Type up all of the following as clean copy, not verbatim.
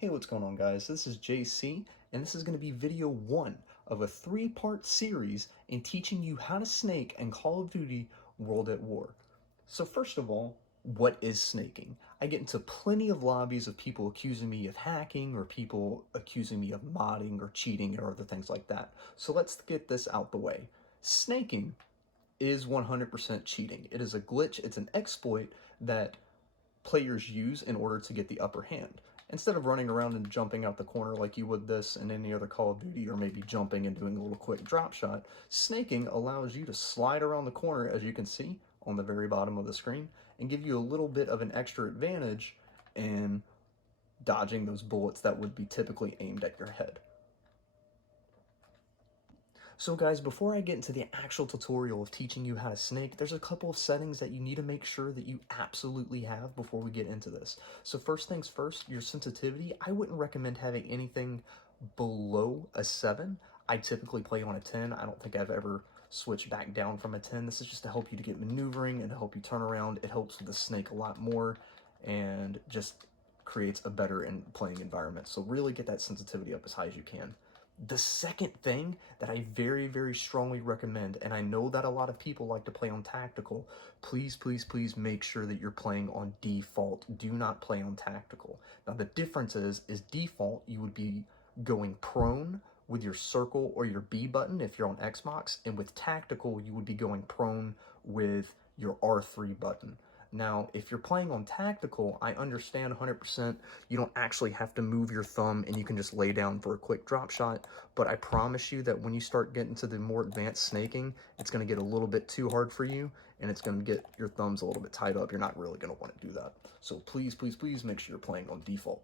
Hey, what's going on, guys? This is JC, and this is going to be video 1 of a 3-part series in teaching you how to snake in Call of Duty World at War. So first of all, what is snaking? I get into plenty of lobbies of people accusing me of hacking or people accusing me of modding or cheating or other things like that. So let's get this out the way. Snaking is 100% cheating. It is a glitch, it's an exploit that players use in order to get the upper hand. Instead of running around and jumping out the corner like you would this in any other Call of Duty, or maybe jumping and doing a little quick drop shot, snaking allows you to slide around the corner, as you can see on the very bottom of the screen, and give you a little bit of an extra advantage in dodging those bullets that would be typically aimed at your head. So guys, before I get into the actual tutorial of teaching you how to snake, there's a couple of settings that you need to make sure that you absolutely have before we get into this. So first things first, your sensitivity, I wouldn't recommend having anything below a 7. I typically play on a 10. I don't think I've ever switched back down from a 10. This is just to help you to get maneuvering and to help you turn around. It helps with the snake a lot more and just creates a better playing environment. So really get that sensitivity up as high as you can. The second thing that I very, very strongly recommend, and I know that a lot of people like to play on tactical, please, please, please make sure that you're playing on default. Do not play on tactical. Now the difference is default, you would be going prone with your circle or your B button if you're on Xbox, and with tactical, you would be going prone with your R3 button. Now, if you're playing on tactical, I understand 100%, you don't actually have to move your thumb and you can just lay down for a quick drop shot, but I promise you that when you start getting to the more advanced snaking, it's going to get a little bit too hard for you, and it's going to get your thumbs a little bit tied up. You're not really going to want to do that. So please, please, please make sure you're playing on default.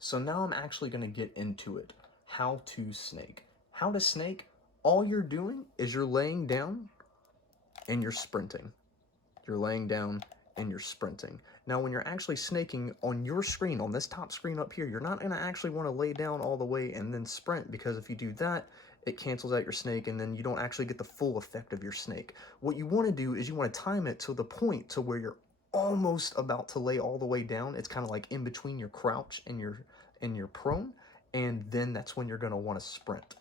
So now I'm actually going to get into it. How to snake. How to snake, all you're doing is you're laying down and you're sprinting. You're laying down and you're sprinting. Now, when you're actually snaking on your screen, on this top screen up here, you're not going to actually want to lay down all the way and then sprint, because if you do that, it cancels out your snake and then you don't actually get the full effect of your snake. What you want to do is you want to time it to the point to where you're almost about to lay all the way down. It's kind of like in between your crouch and your prone, and then that's when you're going to want to sprint.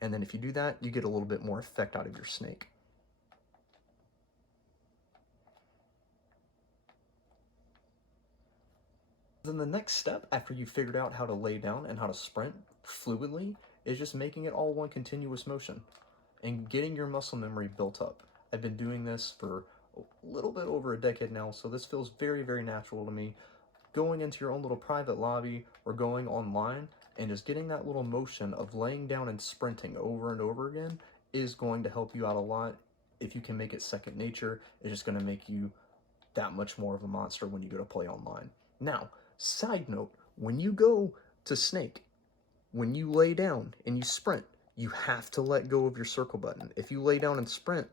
And then if you do that, you get a little bit more effect out of your snake. Then the next step, after you've figured out how to lay down and how to sprint fluidly, is just making it all one continuous motion and getting your muscle memory built up. I've been doing this for a little bit over a decade now, so this feels very, very natural to me. Going into your own little private lobby or going online and just getting that little motion of laying down and sprinting over and over again is going to help you out a lot. If you can make it second nature, it's just going to make you that much more of a monster when you go to play online. Now, side note, when you go to snake, when you lay down and you sprint, you have to let go of your circle button. If you lay down and sprint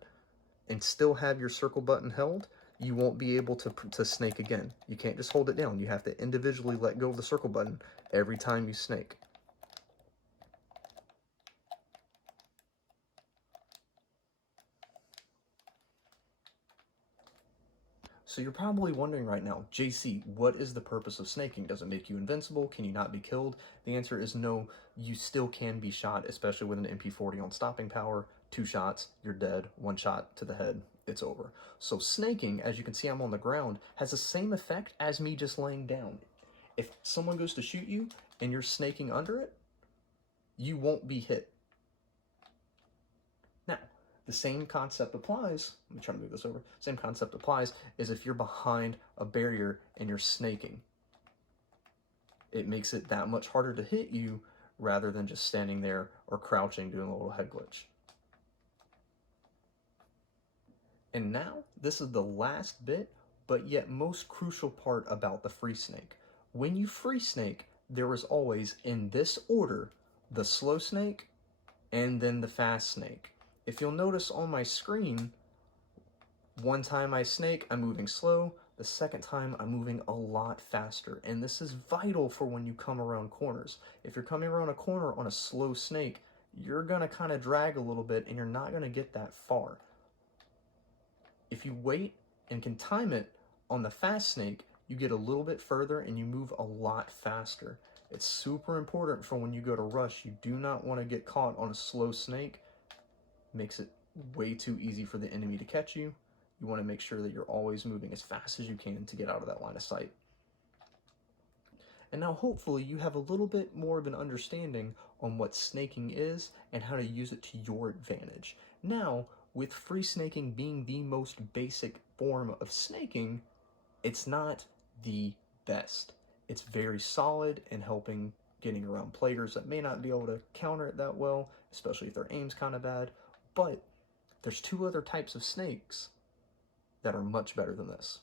and still have your circle button held, you won't be able to snake again. You can't just hold it down. You have to individually let go of the circle button every time you snake. So you're probably wondering right now, JC, what is the purpose of snaking? Does it make you invincible? Can you not be killed? The answer is no, you still can be shot, especially with an MP40 on stopping power. 2 shots, you're dead. 1 shot to the head, it's over. So snaking, as you can see I'm on the ground, has the same effect as me just laying down. If someone goes to shoot you and you're snaking under it, you won't be hit. Now, the same concept applies, let me try to move this over, same concept applies is if you're behind a barrier and you're snaking. It makes it that much harder to hit you rather than just standing there or crouching doing a little head glitch. And now, this is the last bit, but yet most crucial part about the free snake. When you free snake, there is always, in this order, the slow snake and then the fast snake. If you'll notice on my screen, one time I snake, I'm moving slow. The second time, I'm moving a lot faster. And this is vital for when you come around corners. If you're coming around a corner on a slow snake, you're gonna kind of drag a little bit and you're not gonna get that far. If you wait and can time it on the fast snake, you get a little bit further and you move a lot faster. It's super important for when you go to rush. You do not want to get caught on a slow snake. Makes it way too easy for the enemy to catch you. You want to make sure that you're always moving as fast as you can to get out of that line of sight. And now hopefully you have a little bit more of an understanding on what snaking is and how to use it to your advantage. Now, with free snaking being the most basic form of snaking, it's not the best. It's very solid in helping getting around players that may not be able to counter it that well, especially if their aim's kind of bad. But there's two other types of snakes that are much better than this.